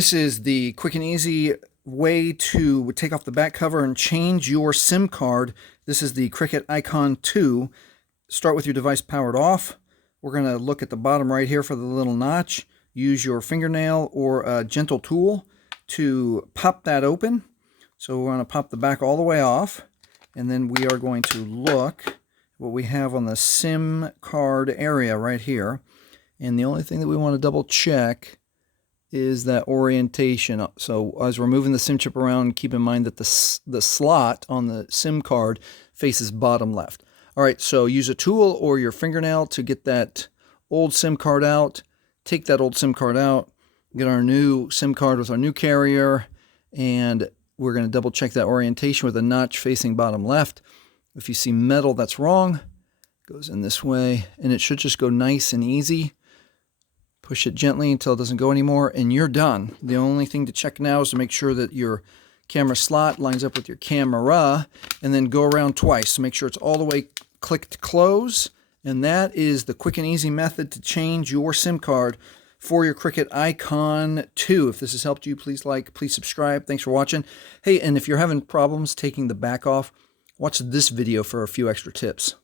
This is the quick and easy way to take off the back cover and change your SIM card. This is the Cricket Icon 2. Start with your device powered off. We're going to look at the bottom right here for the little notch. Use your fingernail or a gentle tool to pop that open. So we're going to pop the back all the way off, and then we are going to look at what we have on the SIM card area right here. And the only thing that we want to double check is that orientation. So as we're moving the SIM chip around, keep in mind that the slot on the SIM card faces bottom left. All right, so use a tool or your fingernail to get that old SIM card out. Take that old SIM card out, get our new SIM card with our new carrier, and we're going to double check that orientation with a notch facing bottom left. If you see metal that's wrong, it goes in this way, and it should just go nice and easy. Push it gently until it doesn't go anymore, and you're done. The only thing to check now is to make sure that your camera slot lines up with your camera, and then go around twice to make sure it's all the way clicked close. And that is the quick and easy method to change your SIM card for your Cricket Icon 2. If this has helped you, please like, please subscribe. Thanks for watching. Hey, and if you're having problems taking the back off, watch this video for a few extra tips.